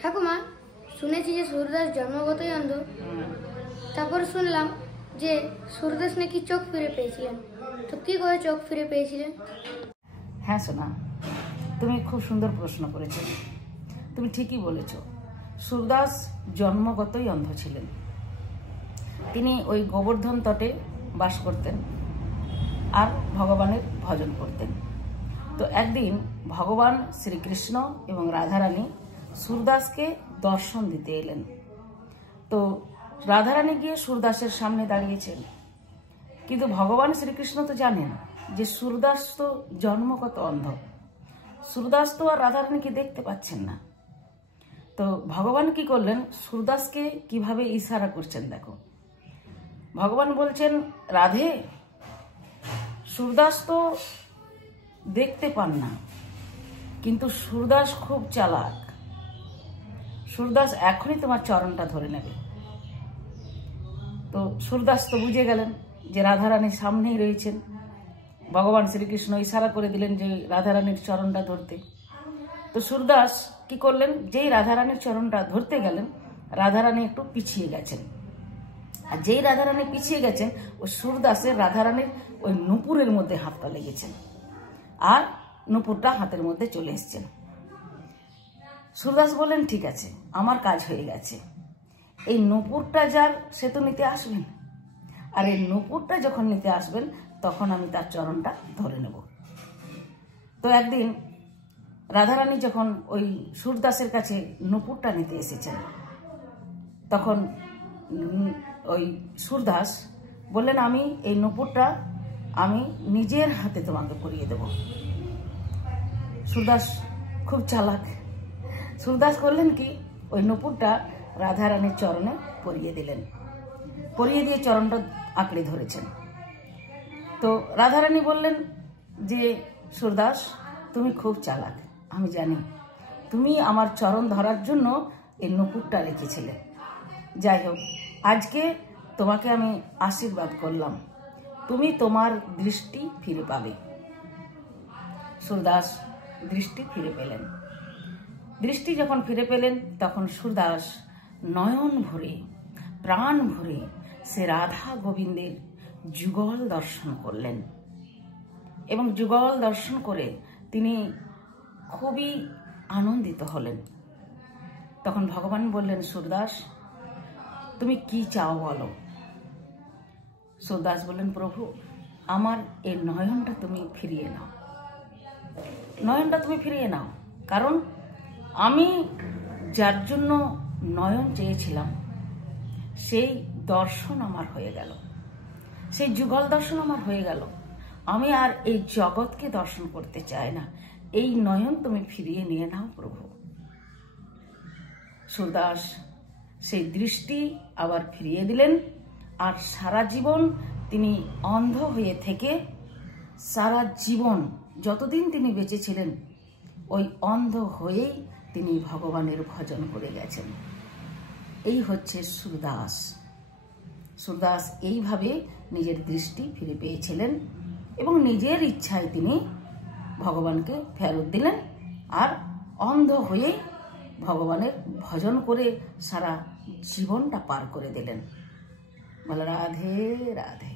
ঠাকুমা, শুনেছি যে সূর্যদাস জন্মগতই অন্ধ। তারপর শুনলাম যে সূর্যদাস নাকি চোখ ফিরে পেয়েছিলেন। তো কি করে চোখ ফিরে পেয়েছিলেন? হ্যাঁ সোনা, তুমি খুব সুন্দর প্রশ্ন করেছো। তুমি ঠিকই বলেছ, সূর্যদাস জন্মগতই অন্ধ ছিলেন। তিনি ওই গোবর্ধন তটে বাস করতেন আর ভগবানের ভজন করতেন। তো একদিন ভগবান শ্রীকৃষ্ণ এবং রাধারানী সূর্যদাসকে দর্শন দিতে এলেন। তো রাধারানী গিয়ে সূর্যদাসের সামনে দাঁড়িয়েছেন, কিন্তু ভগবান শ্রীকৃষ্ণ তো জানেন যে সূর্যদাস তো জন্মগত অন্ধ। সূর্যদাস তো আর রাধারানীকে দেখতে পাচ্ছেন না। তো ভগবান কি করলেন, সূর্যদাসকে কিভাবে ইশারা করছেন দেখো। ভগবান বলছেন, রাধে, সূর্যদাস তো দেখতে পান না, কিন্তু সূর্যদাস খুব চালাক। সূর্যদাস এখনই তোমার চরণটা ধরে নেবে। তো সূর্যদাস তো বুঝে গেলেন যে রাধারানীর সামনেই রয়েছেন। ভগবান শ্রীকৃষ্ণ ইশারা করে দিলেন যে রাধারানীর চরণটা ধরতে। তো সূর্যদাস কি করলেন, যেই রাধারানীর চরণটা ধরতে গেলেন, রাধারানী একটু পিছিয়ে গেছেন। আর যেই রাধারানী পিছিয়ে গেছেন, ওই সূর্যদাসের রাধারানীর ওই নুপুরের মধ্যে হাতটা লেগেছেন, আর নুপুরটা হাতের মধ্যে চলে এসছেন। সূর্যদাস বললেন, ঠিক আছে, আমার কাজ হয়ে গেছে। এই নুপুরটা যার, সে তো নিতে আসবেন, আর এই নুপুরটা যখন নিতে আসবেন তখন আমি তার চরণটা ধরে নেব। তো একদিন রাধারানী যখন ওই সূর্যদাসের কাছে নুপুরটা নিতে এসেছেন, তখন ওই সূর্যদাস বললেন, আমি এই নুপুরটা আমি নিজের হাতে তোমাকে পরিয়ে দেব। সূর্যদাস খুব চালাক। সূর্যদাস করলেন কি, ওই নুপুরটা রাধারানীর চরণে পরিয়ে দিলেন। পরিয়ে দিয়ে চরণটা আঁকড়ে ধরেছেন। তো রাধারানী বললেন যে, সূর্যদাস, তুমি খুব চালাক, আমি জানি। তুমি আমার চরণ ধরার জন্য এই নুপুরটা রেখেছিলে। যাই হোক, আজকে তোমাকে আমি আশীর্বাদ করলাম, তুমি তোমার দৃষ্টি ফিরে পাবে। সূর্যদাস দৃষ্টি ফিরে পেলেন। দৃষ্টি যখন ফিরে পেলেন, তখন সূর্যদাস নয়ন ভরে, প্রাণ ভরে সে রাধা গোবিন্দের যুগল দর্শন করলেন। এবং যুগল দর্শন করে তিনি খুবই আনন্দিত হলেন। তখন ভগবান বললেন, সূর্যদাস, তুমি কি চাও বলো। সূর্যদাস বললেন, প্রভু, আমার এই নয়নটা তুমি ফিরিয়ে নাও। নয়নটা তুমি ফিরিয়ে নাও, কারণ আমি যার জন্য নয়ন চেয়েছিলাম সেই দর্শন আমার হয়ে গেল, সেই যুগল দর্শন আমার হয়ে গেল। আমি আর এই জগৎকে দর্শন করতে চাই না। এই নয়ন তুমি ফিরিয়ে নিয়ে নাও প্রভু। সূর্যদাস সেই দৃষ্টি আবার ফিরিয়ে দিলেন। আর সারা জীবন তিনি অন্ধ হয়ে থেকে, সারা জীবন যতদিন তিনি বেঁচে ছিলেন, ওই অন্ধ হয়েই তিনি ভগবানের ভজন করে গেছেন। এই হচ্ছে সূর্যদাস। সূর্যদাস এইভাবে নিজের দৃষ্টি ফিরে পেয়েছিলেন এবং নিজের ইচ্ছায় তিনি ভগবানকে ফেরত দিলেন, আর অন্ধ হয়ে ভগবানের ভজন করে সারা জীবনটা পার করে দিলেন। বলো রাধে রাধে।